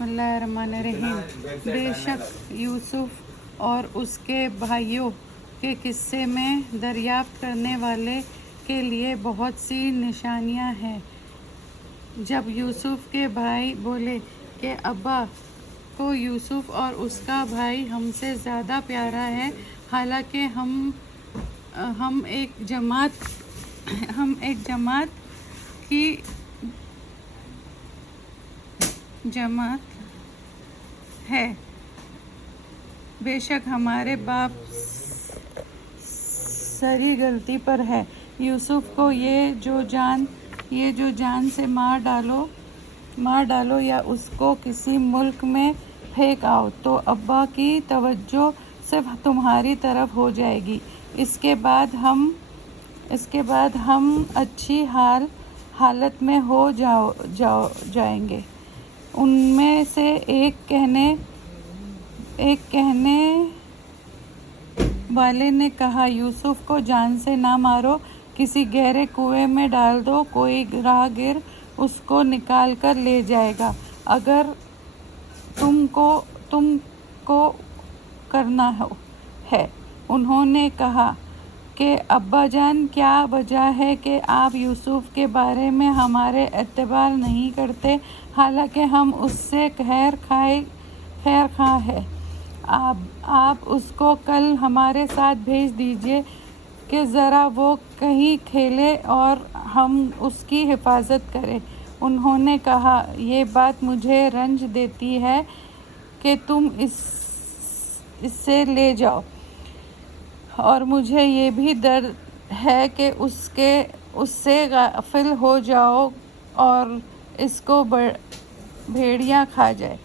بسم اللہ الرحمن الرحیم۔ بے شک یوسف اور اس کے بھائیوں کے قصے میں دریافت کرنے والے کے لیے بہت سی نشانیاں ہیں۔ جب یوسف کے بھائی بولے کہ ابا کو یوسف اور اس کا بھائی ہم سے زیادہ پیارا ہے، حالانکہ ہم ایک جماعت ہے، بے شک ہمارے باپ سری غلطی پر ہے۔ یوسف کو یہ جو جان سے مار ڈالو یا اس کو کسی ملک میں پھینک آؤ تو ابا کی توجہ صرف تمہاری طرف ہو جائے گی۔ اس کے بعد ہم اچھی حالت میں ہو جائیں گے۔ ان میں سے ایک کہنے والے نے کہا، یوسف کو جان سے نہ مارو، کسی گہرے کنویں میں ڈال دو، کوئی راہ گر اس کو نکال کر لے جائے گا۔ اگر تم کو کرنا ہے۔ انہوں نے کہا کہ ابا جان، کیا وجہ ہے کہ آپ یوسف کے بارے میں ہمارا اعتبار نہیں کرتے، حالانکہ ہم اس سے خیر خواہ ہیں؟ آپ اس کو کل ہمارے ساتھ بھیج دیجیے کہ ذرا وہ کہیں کھیلے اور ہم اس کی حفاظت کریں۔ انہوں نے کہا، یہ بات مجھے رنج دیتی ہے کہ تم اسے لے جاؤ، اور مجھے یہ بھی ڈر ہے کہ اس سے غافل ہو جاؤ اور اس کو بھیڑیا کھا جائے۔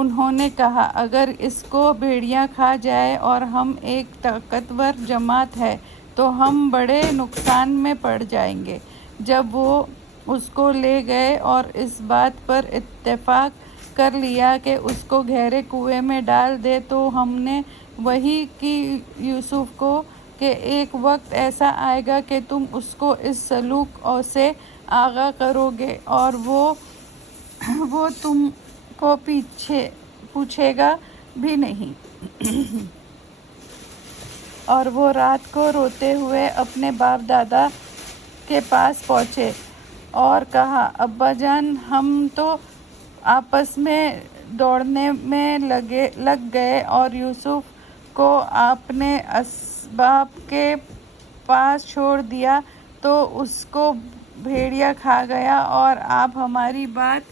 انہوں نے کہا، اگر اس کو بھیڑیا کھا جائے اور ہم ایک طاقتور جماعت ہیں تو ہم بڑے نقصان میں پڑ جائیں گے۔ جب وہ اس کو لے گئے اور اس بات پر اتفاق کر لیا کہ اس کو گہرے کنویں میں ڈال دیں تو ہم نے وحی کی یوسف کو کہ ایک وقت ایسا آئے گا کہ تم اس کو اس سلوک سے آگاہ کرو گے اور وہ تم کو پوچھے گا بھی نہیں۔ اور وہ رات کو روتے ہوئے اپنے باپ دادا کے پاس پہنچے اور کہا، ابا جان، ہم تو آپس میں دوڑنے میں لگ گئے اور یوسف کو آپ نے اسباب کے پاس چھوڑ دیا تو اس کو بھیڑیا کھا گیا، اور آپ ہماری بات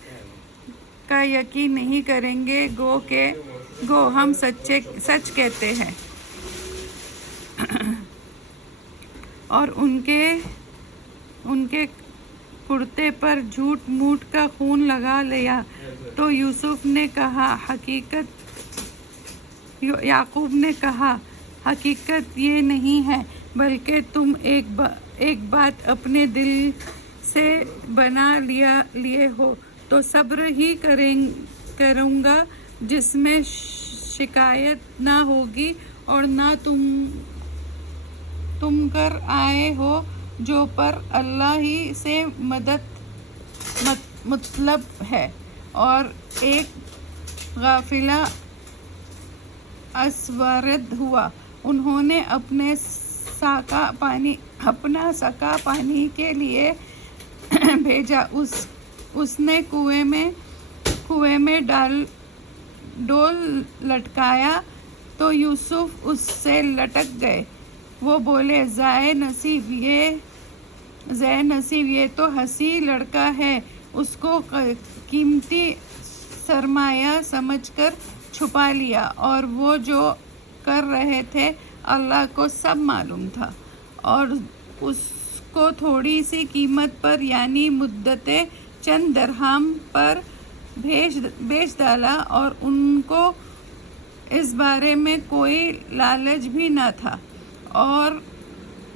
کا یقین نہیں کریں گے، گو ہم سچ کہتے ہیں۔ اور ان کے کرتے پر جھوٹ موٹ کا خون لگا لیا۔ تو یعقوب نے کہا، حقیقت یہ نہیں ہے، بلکہ تم ایک بات اپنے دل سے بنا لیے ہو، تو صبر ہی کروں گا، جس میں شکایت نہ ہوگی، اور نہ تم کر آئے ہو جو پر اللہ ہی سے مدد مطلب ہے۔ اور ایک قافلہ اسود ہوا، انہوں نے اپنا سکا پانی کے لیے بھیجا۔ اس نے کنویں میں ڈول لٹکایا تو یوسف اس سے لٹک گئے۔ وہ بولے، ذے نصیب، یہ تو حسین لڑکا ہے۔ اس کو قیمتی سرمایہ سمجھ کر چھپا لیا، اور وہ جو کر رہے تھے اللہ کو سب معلوم تھا، اور اس کو تھوڑی سی قیمت پر، یعنی مدت چند درہم پر بیچ ڈالا، اور ان کو اس بارے میں کوئی لالچ بھی نہ تھا۔ اور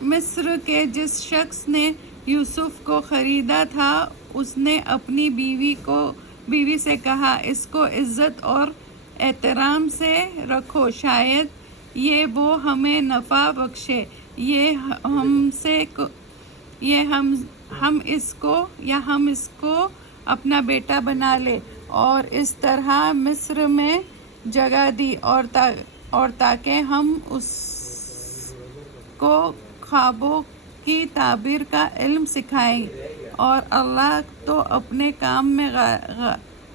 مصر کے جس شخص نے یوسف کو خریدا تھا، اس نے اپنی بیوی سے کہا، اس کو عزت اور احترام سے رکھو، شاید وہ ہمیں نفع بخشے، ہم اس کو اپنا بیٹا بنا لیں، اور اس طرح مصر میں جگہ دی، اور تاکہ ہم اس کو خوابوں کی تعبیر کا علم سکھائیں، اور اللہ تو اپنے کام میں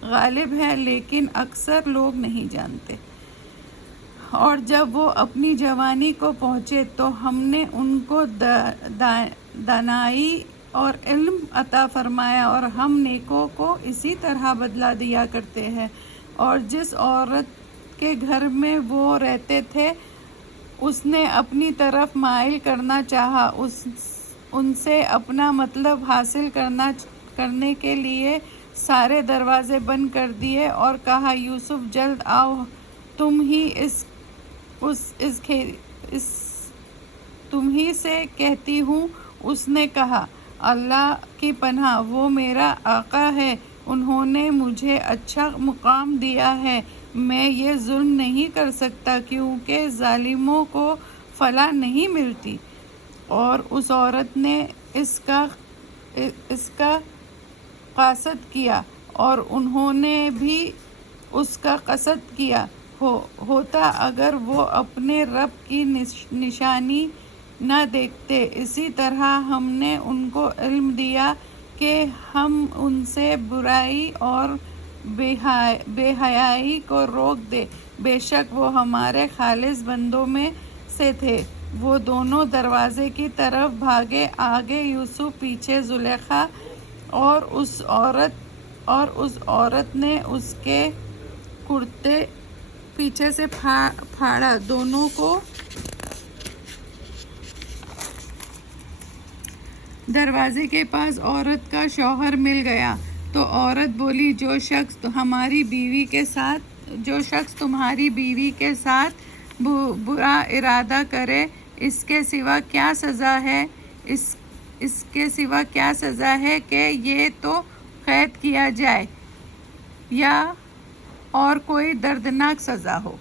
غالب ہے، لیکن اکثر لوگ نہیں جانتے۔ اور جب وہ اپنی جوانی کو پہنچے تو ہم نے ان کو دانائی اور علم عطا فرمایا، اور ہم نیکوں کو اسی طرح بدلہ دیا کرتے ہیں۔ اور جس عورت کے گھر میں وہ رہتے تھے اس نے اپنی طرف مائل کرنا چاہا، ان سے اپنا مطلب حاصل کرنے کے لیے سارے دروازے بند کر دیے، اور کہا یوسف جلد آؤ، تم ہی سے کہتی ہوں۔ اس نے کہا اللہ کی پناہ، وہ میرا آقا ہے، انہوں نے مجھے اچھا مقام دیا ہے، میں یہ ظلم نہیں کر سکتا کیونکہ ظالموں کو فلاح نہیں ملتی۔ اور اس عورت نے اس کا قصد کیا اور انہوں نے بھی اس کا قصد کیا ہوتا اگر وہ اپنے رب کی نشانی نہ دیکھتے۔ اسی طرح ہم نے ان کو علم دیا کہ ہم ان سے برائی اور بے حیائی کو روک دیں، بے شک وہ ہمارے خالص بندوں میں سے تھے۔ وہ دونوں دروازے کی طرف بھاگے، آگے یوسف، پیچھے زلیخا، اور اس عورت نے اس کے کرتے پیچھے سے پھاڑا، دونوں کو دروازے کے پاس عورت کا شوہر مل گیا۔ تو عورت بولی جو شخص تمہاری بیوی کے ساتھ برا ارادہ کرے، اس کے سوا کیا سزا ہے کہ یہ تو قید کیا جائے یا اور کوئی دردناک سزا ہو۔